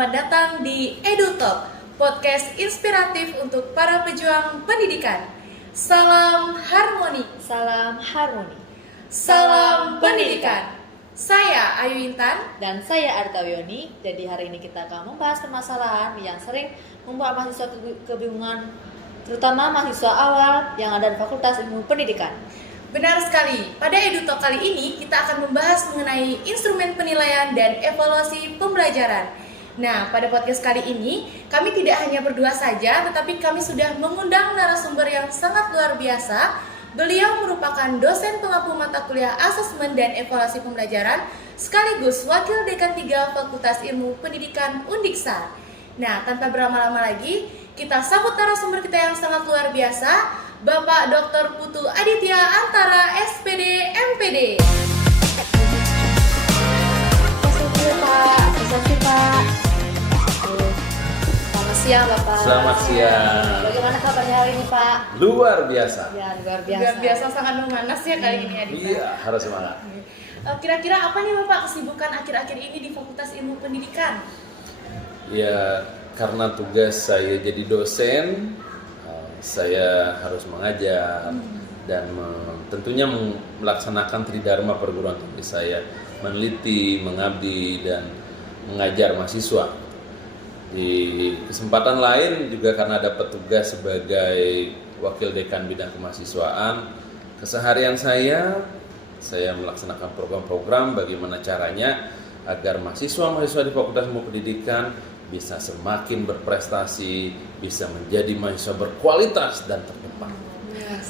selamat datang di EduTalk, podcast inspiratif untuk para pejuang pendidikan. Salam harmoni, Salam harmoni. salam pendidikan. Saya Ayu Intan. Dan saya Arta Wioni. Jadi hari ini kita akan membahas permasalahan yang sering membuat mahasiswa kebingungan, terutama mahasiswa awal yang ada di Fakultas Ilmu Pendidikan. Benar sekali, pada EduTalk kali ini kita akan membahas mengenai instrumen penilaian dan evaluasi pembelajaran. Nah, pada podcast kali ini kami tidak hanya berdua saja, tetapi kami sudah mengundang narasumber yang sangat luar biasa. Beliau merupakan dosen pengampu mata kuliah asesmen dan evaluasi pembelajaran, sekaligus Wakil Dekan 3 Fakultas Ilmu Pendidikan Undiksa. Nah, tanpa berlama-lama lagi, kita sambut narasumber kita yang sangat luar biasa, Bapak Dr. Putu Aditya Antara, SPD, MPD. Pak. Selamat siang Bapak. Selamat siang. Bagaimana kabarnya hari ini Pak? Luar biasa. Ya, luar biasa. Luar biasa, sangat memanas ya kali ini Aditya. Iya, harus semangat. Kira-kira apa nih Bapak kesibukan akhir-akhir ini di Fakultas Ilmu Pendidikan? Ya, karena tugas saya jadi dosen, saya harus mengajar dan tentunya melaksanakan tridharma perguruan tinggi saya, meneliti, mengabdi, dan mengajar mahasiswa. Di kesempatan lain juga karena dapat tugas sebagai Wakil Dekan Bidang Kemahasiswaan, keseharian saya melaksanakan program-program bagaimana caranya agar mahasiswa-mahasiswa di Fakultas Ilmu Pendidikan bisa semakin berprestasi, bisa menjadi mahasiswa berkualitas dan terdepan.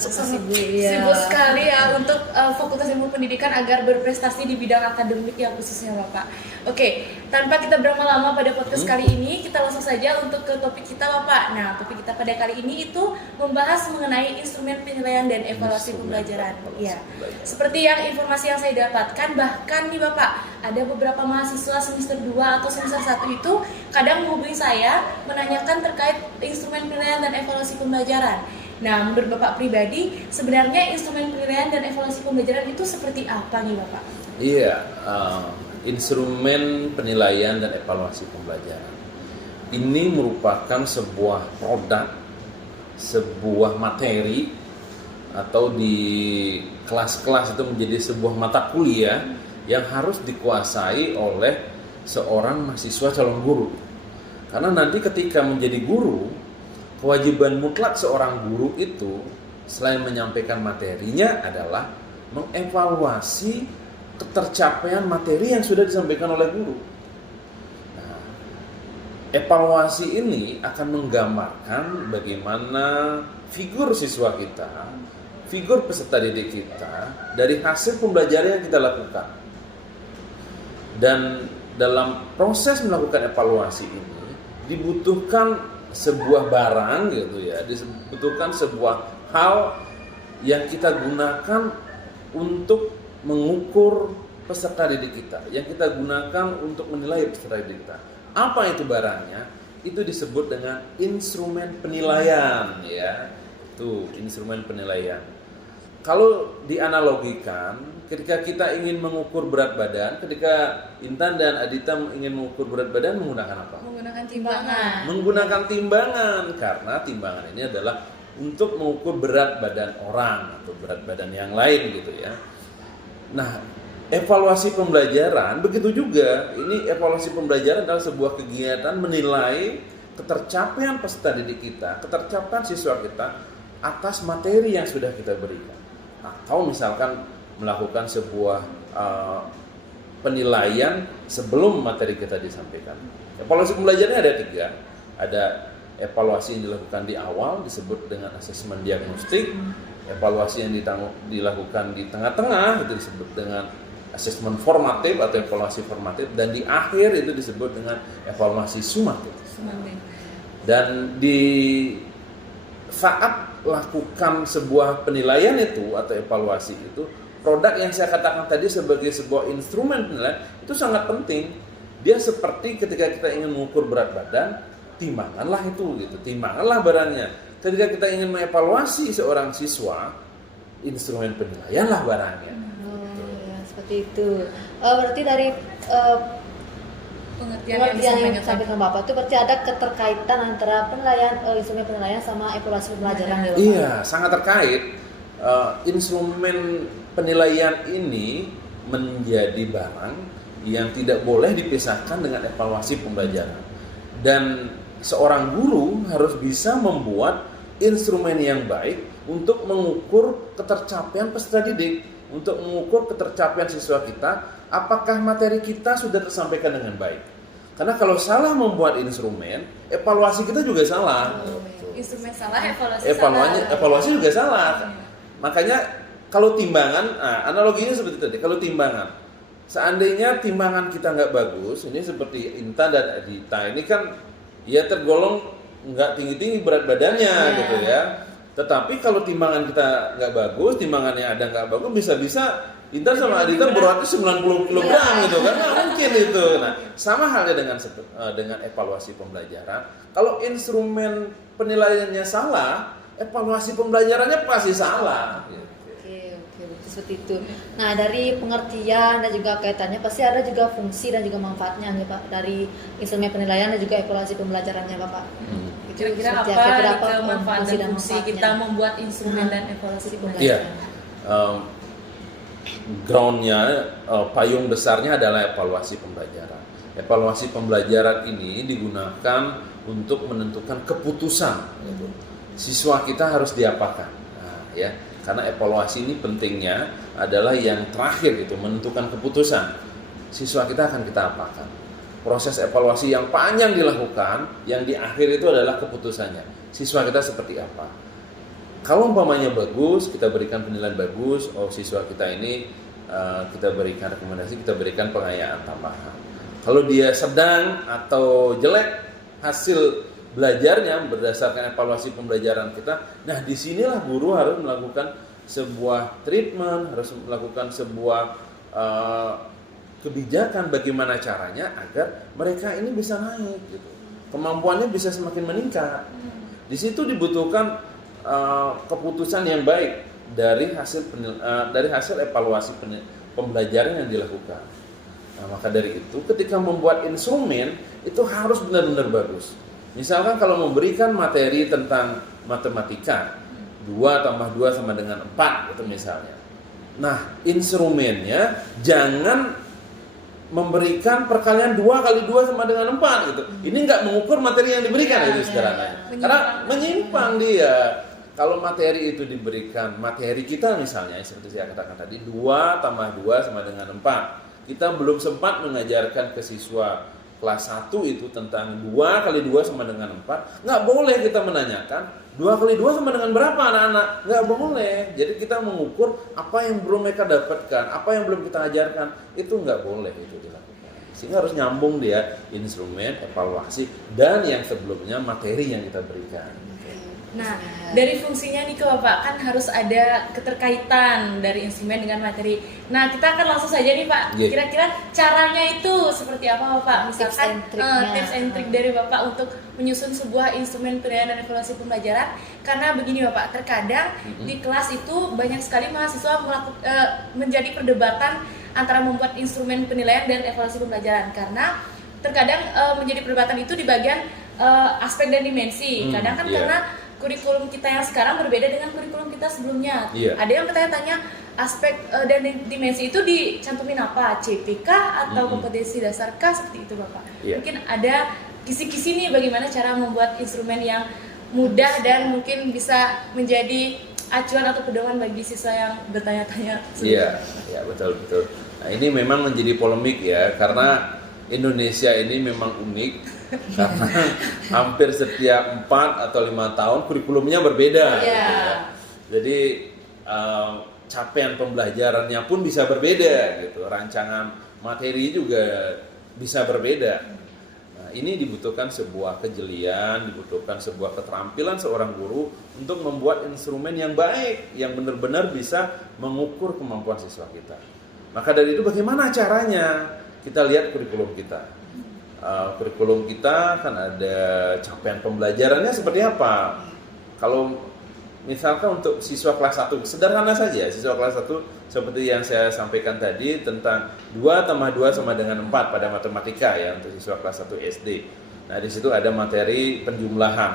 Sibuk sekali ya untuk Fakultas Ilmu Pendidikan agar berprestasi di bidang akademik ya khususnya Bapak. Oke, tanpa kita berlama-lama pada podcast kali ini, kita langsung saja untuk ke topik kita Bapak. Nah, topik kita pada kali ini itu membahas mengenai instrumen penilaian dan evaluasi pembelajaran. Ya, seperti yang informasi yang saya dapatkan, bahkan nih Bapak, ada beberapa mahasiswa semester 2 atau semester 1 itu kadang menghubungi saya menanyakan terkait instrumen penilaian dan evaluasi pembelajaran. Nah, menurut Bapak pribadi, sebenarnya instrumen penilaian dan evaluasi pembelajaran itu seperti apa nih Bapak? Iya, instrumen penilaian dan evaluasi pembelajaran ini merupakan sebuah produk, sebuah materi, atau di kelas-kelas itu menjadi sebuah mata kuliah yang harus dikuasai oleh seorang mahasiswa calon guru. Karena nanti ketika menjadi guru, kewajiban mutlak seorang guru itu selain menyampaikan materinya adalah mengevaluasi ketercapaian materi yang sudah disampaikan oleh guru. Nah, evaluasi ini akan menggambarkan bagaimana figur siswa kita, figur peserta didik kita dari hasil pembelajaran yang kita lakukan. Dan dalam proses melakukan evaluasi ini dibutuhkan sebuah barang gitu ya, dibutuhkan sebuah hal yang kita gunakan untuk mengukur peserta didik kita, yang kita gunakan untuk menilai peserta didik kita. Apa itu barangnya? Itu disebut dengan instrumen penilaian ya. Itu instrumen penilaian. Kalau dianalogikan, ketika kita ingin mengukur berat badan, ketika Intan dan Adita ingin mengukur berat badan menggunakan apa? Menggunakan timbangan. Menggunakan timbangan, karena timbangan ini adalah untuk mengukur berat badan orang atau berat badan yang lain gitu ya. Nah, evaluasi pembelajaran begitu juga. Ini evaluasi pembelajaran adalah sebuah kegiatan menilai ketercapaian peserta didik kita, ketercapaian siswa kita atas materi yang sudah kita berikan. Atau misalkan melakukan sebuah penilaian sebelum materi kita disampaikan. Evaluasi pembelajarannya ada 3. Ada evaluasi yang dilakukan di awal disebut dengan asesmen diagnostik, evaluasi yang dilakukan di tengah-tengah itu disebut dengan asesmen formatif atau evaluasi formatif, dan di akhir itu disebut dengan evaluasi sumatif. Dan di saat lakukan sebuah penilaian itu atau evaluasi itu, produk yang saya katakan tadi sebagai sebuah instrumen penilaian itu sangat penting. Dia seperti ketika kita ingin mengukur berat badan, timbanganlah itu gitu, timbanganlah barangnya. Ketika kita ingin mengevaluasi seorang siswa, instrumen penilaianlah barangnya. Ya, seperti itu. Berarti dari pengertian yang Pengertian yang disampaikan disampaikan Bapak itu berarti ada keterkaitan antara penilaian instrumen penilaian sama evaluasi pembelajaran ya Bapak? Iya, sangat terkait. Instrumen penilaian ini menjadi barang yang tidak boleh dipisahkan dengan evaluasi pembelajaran. Dan seorang guru harus bisa membuat instrumen yang baik untuk mengukur ketercapaian peserta didik, untuk mengukur ketercapaian siswa kita, apakah materi kita sudah tersampaikan dengan baik. Karena kalau salah membuat instrumen, evaluasi kita juga salah. Instrumen salah, Evaluasi juga salah. Makanya kalau timbangan, analoginya seperti tadi, kalau timbangan, seandainya timbangan kita nggak bagus, ini seperti Inta dan Adita, ini kan ya tergolong nggak tinggi-tinggi berat badannya gitu ya. Tetapi kalau timbangan kita nggak bagus, timbangannya ada nggak bagus, bisa-bisa Intan sama Adita beratnya 90 kg gitu kan, nggak mungkin itu. Nah, sama halnya dengan evaluasi pembelajaran. Kalau instrumen penilaiannya salah, evaluasi pembelajarannya pasti salah. Oke, seperti itu. Nah, dari pengertian dan juga kaitannya pasti ada juga fungsi dan juga manfaatnya nih Pak dari instrumen penilaian dan juga evaluasi pembelajarannya Bapak. Kira-kira Seperti apa manfaat dan fungsi kita membuat instrumen dan evaluasi pembelajaran? Iya. Groundnya, payung besarnya adalah evaluasi pembelajaran. Evaluasi pembelajaran ini digunakan untuk menentukan keputusan. Gitu. Siswa kita harus diapakan, ya. Karena evaluasi ini pentingnya adalah yang terakhir gitu, menentukan keputusan. Siswa kita akan kita apakan. Proses evaluasi yang panjang dilakukan, yang di akhir itu adalah keputusannya. Siswa kita seperti apa? Kalau umpamanya bagus, kita berikan penilaian bagus. Oh, siswa kita ini kita berikan rekomendasi, kita berikan pengayaan tambahan. Kalau dia sedang atau jelek hasil belajarnya berdasarkan evaluasi pembelajaran kita, nah disinilah guru harus melakukan sebuah treatment, harus melakukan sebuah kebijakan bagaimana caranya agar mereka ini bisa naik, gitu. Kemampuannya bisa semakin meningkat. Di situ dibutuhkan keputusan yang baik dari hasil evaluasi pembelajaran yang dilakukan. Nah, maka dari itu ketika membuat instrumen itu harus benar-benar bagus. Misalkan kalau memberikan materi tentang matematika 2 tambah 2 sama dengan 4 itu misalnya. Nah, instrumennya jangan memberikan perkalian 2 kali 2 sama dengan 4 gitu. Ini nggak mengukur materi yang diberikan itu sekarang. Karena menyimpang dia. Kalau materi itu diberikan, materi kita misalnya seperti saya katakan tadi 2 tambah 2 sama dengan 4. Kita belum sempat mengajarkan ke siswa kelas 1 itu tentang 2 kali 2 sama dengan 4. Nggak boleh kita menanyakan 2 kali 2 sama dengan berapa anak-anak. Nggak boleh. Jadi kita mengukur apa yang belum mereka dapatkan, apa yang belum kita ajarkan. Itu nggak boleh itu dilakukan. Sehingga harus nyambung dia instrumen, evaluasi, dan yang sebelumnya materi yang kita berikan. Nah, dari fungsinya nih Bapak, kan harus ada keterkaitan dari instrumen dengan materi. Nah, kita akan langsung saja nih Pak. Kira-kira caranya itu seperti apa Bapak? Misalkan tips and trick dari Bapak untuk menyusun sebuah instrumen penilaian dan evaluasi pembelajaran. Karena begini Bapak, terkadang di kelas itu banyak sekali mahasiswa menjadi perdebatan antara membuat instrumen penilaian dan evaluasi pembelajaran. Karena terkadang menjadi perdebatan itu di bagian aspek dan dimensi. Kadang kan karena kurikulum kita yang sekarang berbeda dengan kurikulum kita sebelumnya. Ada yang bertanya-tanya aspek dan dimensi itu dicantumin apa? CPK atau kompetensi dasar K seperti itu Bapak. Mungkin ada kisi-kisi nih bagaimana cara membuat instrumen yang mudah dan mungkin bisa menjadi acuan atau pedoman bagi siswa yang bertanya-tanya. Iya, betul. Nah, ini memang menjadi polemik ya, karena Indonesia ini memang unik. Karena hampir setiap 4 atau 5 tahun kurikulumnya berbeda. Gitu ya. Jadi capaian pembelajarannya pun bisa berbeda gitu. Rancangan materi juga bisa berbeda. Nah, ini dibutuhkan sebuah kejelian, dibutuhkan sebuah keterampilan seorang guru untuk membuat instrumen yang baik, yang benar-benar bisa mengukur kemampuan siswa kita. Maka dari itu bagaimana caranya? Kita lihat kurikulum kita. Kurikulum kita kan ada capaian pembelajarannya seperti apa. Kalau misalkan untuk siswa kelas 1, sederhana saja, siswa kelas 1 seperti yang saya sampaikan tadi tentang 2 tambah 2 sama dengan 4 pada matematika ya untuk siswa kelas 1 SD. Nah, di situ ada materi penjumlahan.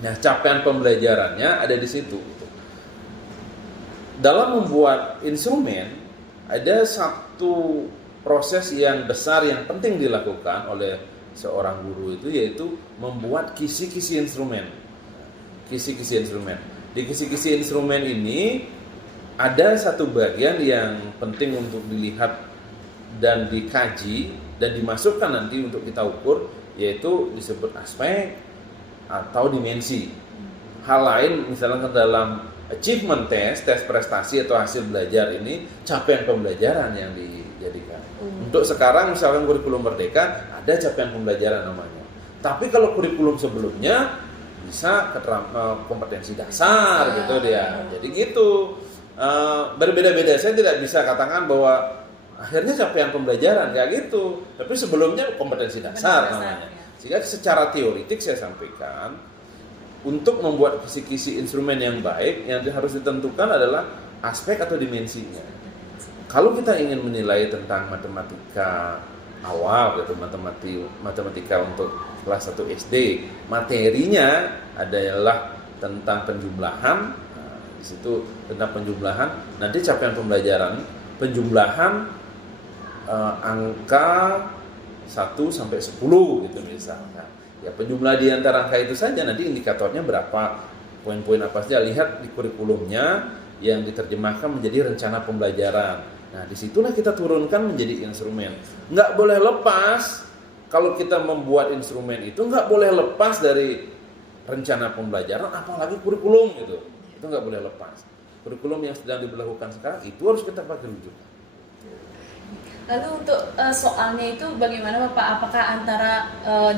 Nah, capaian pembelajarannya ada di situ. Dalam membuat instrumen, ada satu proses yang besar yang penting dilakukan oleh seorang guru itu, yaitu membuat kisi-kisi instrumen. Kisi-kisi instrumen. Di kisi-kisi instrumen ini ada satu bagian yang penting untuk dilihat dan dikaji dan dimasukkan nanti untuk kita ukur, yaitu disebut aspek atau dimensi. Hal lain misalnya dalam achievement test, tes prestasi atau hasil belajar ini capaian pembelajaran yang dijadikan. Untuk sekarang misalkan kurikulum Merdeka ada capaian pembelajaran namanya. Tapi kalau kurikulum sebelumnya bisa kompetensi dasar gitu dia. Jadi gitu. Berbeda-beda, saya tidak bisa katakan bahwa akhirnya capaian pembelajaran kayak gitu. Tapi sebelumnya kompetensi dasar namanya. Sehingga secara teoritik saya sampaikan, untuk membuat kisi-kisi instrumen yang baik, yang harus ditentukan adalah aspek atau dimensinya. Kalau kita ingin menilai tentang matematika awal, gitu, matematika untuk kelas 1 SD, materinya adalah tentang penjumlahan. Nah, di situ tentang penjumlahan, nanti capaian pembelajaran penjumlahan angka 1 sampai 10 gitu misalkan. Ya, penjumlah di antara angka itu saja, nanti indikatornya berapa, poin-poin apa saja, lihat di kurikulumnya yang diterjemahkan menjadi rencana pembelajaran. Nah, disitulah kita turunkan menjadi instrumen. Nggak boleh lepas, kalau kita membuat instrumen itu nggak boleh lepas dari rencana pembelajaran, apalagi kurikulum gitu. Itu nggak boleh lepas. Kurikulum yang sedang diberlakukan sekarang itu harus kita pakai rujukan. Lalu untuk soalnya itu bagaimana Bapak? Apakah antara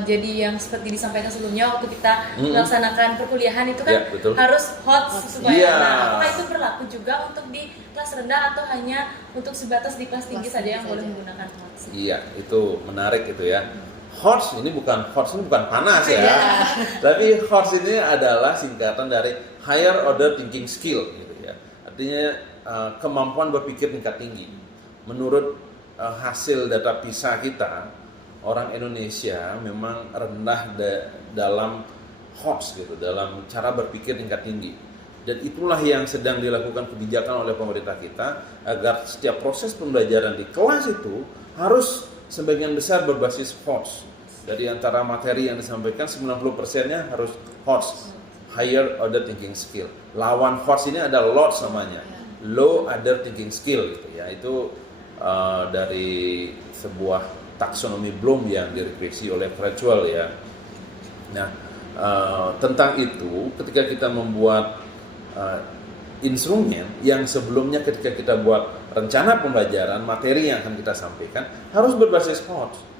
jadi yang seperti disampaikan sebelumnya waktu kita melaksanakan perkuliahan itu kan harus hot supaya apakah itu berlaku juga untuk di kelas rendah atau hanya untuk sebatas di kelas tinggi saja yang boleh menggunakan hot? Iya, itu menarik itu ya. HOTS ini bukan panas ya. Tapi HOTS ini adalah singkatan dari Higher Order Thinking Skill gitu ya. Artinya kemampuan berpikir tingkat tinggi. Menurut hasil data PISA kita, orang Indonesia memang rendah dalam HOTS gitu, dalam cara berpikir tingkat tinggi. Dan itulah yang sedang dilakukan kebijakan oleh pemerintah kita agar setiap proses pembelajaran di kelas itu harus sebagian besar berbasis HOTS. Dari antara materi yang disampaikan 90%-nya harus HOTS, Higher Order Thinking Skill. Lawan HOTS ini ada LOTS namanya, Low Order Thinking Skill gitu ya. Itu dari sebuah taksonomi Bloom yang direvisi oleh Kurzweil ya. Nah, tentang itu ketika kita membuat instrumen yang sebelumnya ketika kita buat rencana pembelajaran, materi yang akan kita sampaikan harus berbasis HOTS.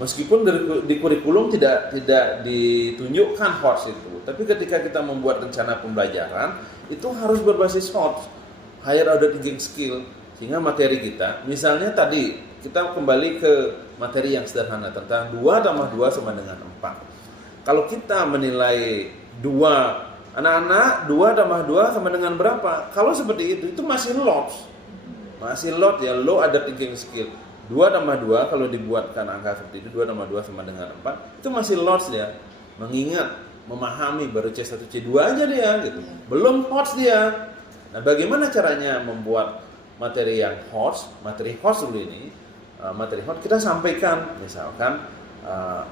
Meskipun di kurikulum tidak ditunjukkan HOTS itu, tapi ketika kita membuat rencana pembelajaran itu harus berbasis HOTS, Higher Order Thinking Skill. Sehingga materi kita, misalnya tadi kita kembali ke materi yang sederhana tentang 2 tambah 2 sama dengan 4. Kalau kita menilai 2, anak-anak 2 tambah 2 sama dengan berapa? Kalau seperti itu masih LOTS. Masih LOT ya, Low Order Thinking Skill. 2 tambah 2 kalau dibuatkan angka seperti itu, 2 tambah 2 sama dengan 4, itu masih LOTS ya. Mengingat, memahami baru C1, C2 aja dia gitu. Belum HOTS dia. Nah, bagaimana caranya membuat materi yang HOTS, materi HOTS dulu ini, materi HOTS kita sampaikan, misalkan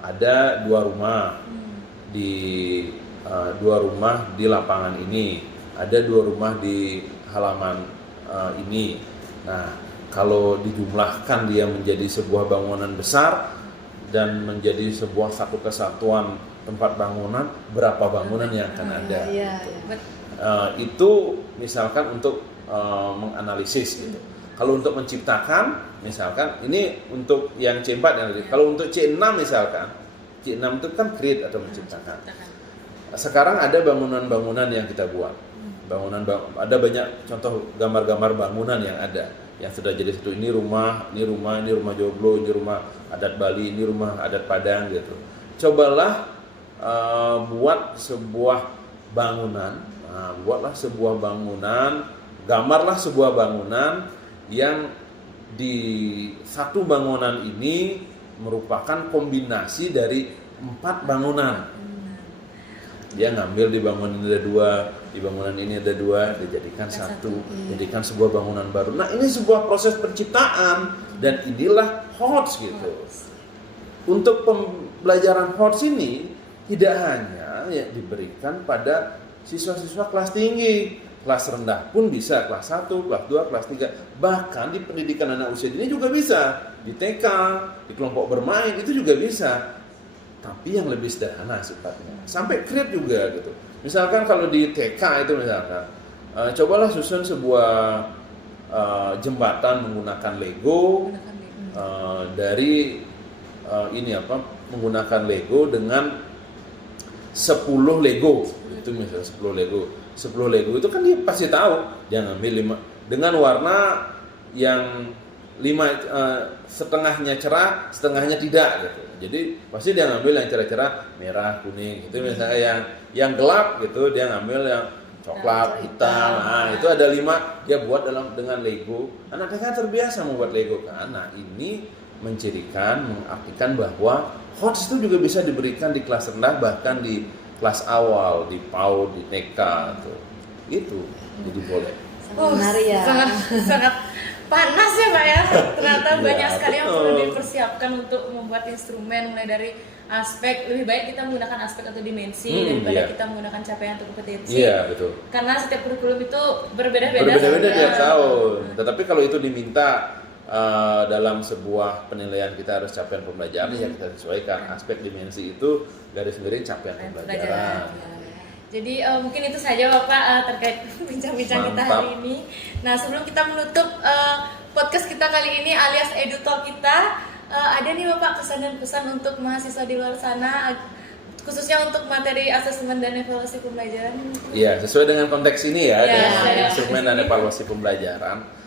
ada 2 rumah di 2 rumah di lapangan ini, ada 2 rumah di halaman ini. Nah, kalau dijumlahkan dia menjadi sebuah bangunan besar dan menjadi sebuah satu kesatuan tempat bangunan, berapa bangunan yang akan ada? Itu misalkan untuk menganalisis gitu. Kalau untuk menciptakan, misalkan ini untuk yang C4 yang tadi. Kalau untuk C6 misalkan, C6 itu kan create atau menciptakan. Sekarang ada bangunan-bangunan yang kita buat. Ada banyak contoh gambar-gambar bangunan yang ada yang sudah jadi satu. Ini rumah joglo, ini rumah adat Bali, ini rumah adat Padang gitu. Cobalah buat sebuah bangunan. Nah, buatlah sebuah bangunan, gambarlah sebuah bangunan yang di satu bangunan ini merupakan kombinasi dari 4 bangunan. Dia ngambil di bangunan ini ada 2, di bangunan ini ada 2, dijadikan satu, jadikan sebuah bangunan baru. Nah, ini sebuah proses penciptaan dan inilah HOTS gitu. Untuk pembelajaran HOTS ini tidak hanya ya, diberikan pada siswa-siswa kelas tinggi, kelas rendah pun bisa, kelas 1, kelas 2, kelas 3. Bahkan di pendidikan anak usia dini juga bisa, di TK, di kelompok bermain itu juga bisa. Tapi yang lebih sederhana sifatnya, sampai create juga gitu. Misalkan kalau di TK itu misalkan, cobalah susun sebuah jembatan menggunakan Lego, dari ini apa, menggunakan Lego dengan 10 Lego, itu misalnya 10 Lego. 10 Lego itu kan dia pasti tahu, dia ngambil 5 dengan warna yang 5 setengahnya cerah, setengahnya tidak gitu. Jadi pasti dia ngambil yang cerah-cerah, merah, kuning. Itu misalnya yang gelap gitu, dia ngambil yang coklat, hitam. Nah, itu ada 5 dia buat dengan Lego. Anak-anak terbiasa membuat Lego kan. Nah, ini mencirikan, mengartikan bahwa HOTS itu juga bisa diberikan di kelas rendah, bahkan di kelas awal, di PAUD, di TK tuh. Itu jadi boleh. Menarik ya. Sangat panas ya Pak ya. Ternyata Ya, banyak sekali yang perlu betul. dipersiapkan untuk membuat instrumen, mulai dari aspek, lebih baik kita menggunakan aspek atau dimensi daripada iya. kita menggunakan capaian atau kompetensi. Iya, betul. Karena setiap kurikulum itu berbeda-beda. Berbeda-beda Ya. tiap tahun. Tetapi kalau itu diminta dalam sebuah penilaian kita harus capaian pembelajaran, ya kita sesuaikan aspek dimensi itu garis miring capaian pembelajaran. Jadi mungkin itu saja Bapak terkait bincang-bincang kita hari ini. Nah, sebelum kita menutup podcast kita kali ini alias EduTalk kita, ada nih Bapak kesan dan pesan untuk mahasiswa di luar sana, khususnya untuk materi asesmen dan evaluasi pembelajaran. Iya, sesuai dengan konteks ini ya, dengan ya. instrumen dan evaluasi pembelajaran.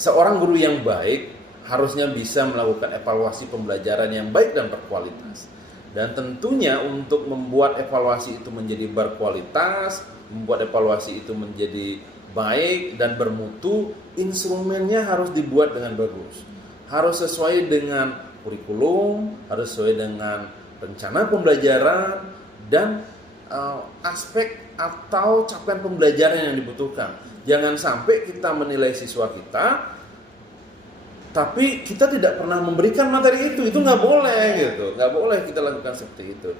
Seorang guru yang baik harusnya bisa melakukan evaluasi pembelajaran yang baik dan berkualitas. Dan tentunya untuk membuat evaluasi itu menjadi berkualitas, membuat evaluasi itu menjadi baik dan bermutu, instrumennya harus dibuat dengan bagus. Harus sesuai dengan kurikulum, harus sesuai dengan rencana pembelajaran, dan aspek atau capaian pembelajaran yang dibutuhkan. Jangan sampai kita menilai siswa kita, tapi kita tidak pernah memberikan materi itu nggak boleh gitu, nggak boleh kita lakukan seperti itu.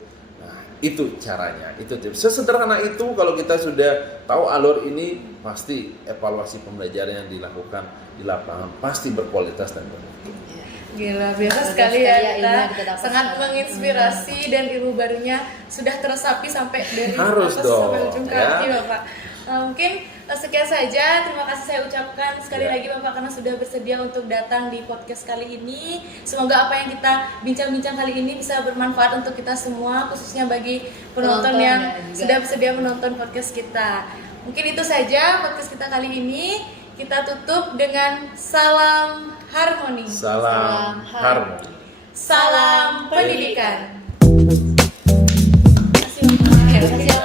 Nah, itu caranya, itu tips. Sesederhana itu kalau kita sudah tahu alur ini, pasti evaluasi pembelajaran yang dilakukan di lapangan pasti berkualitas dan bermutu. Gila, biasa Luar sekali biasa ya ilmu yang kita kita dapat sangat sekarang. menginspirasi dan ilmu barunya sudah teresapi sampai dari Harus atas dong, sampai ujung ya. kaki Bapak. Mungkin sekian saja, terima kasih saya ucapkan sekali Ya. lagi Bapak karena sudah bersedia untuk datang di podcast kali ini. Semoga apa yang kita bincang-bincang kali ini bisa bermanfaat untuk kita semua, khususnya bagi penonton Penonton yang ya, juga. sudah bersedia menonton podcast kita. Mungkin itu saja podcast kita kali ini. Kita tutup dengan salam harmoni. Salam harmoni. Salam pendidikan. Terima kasih Bapak.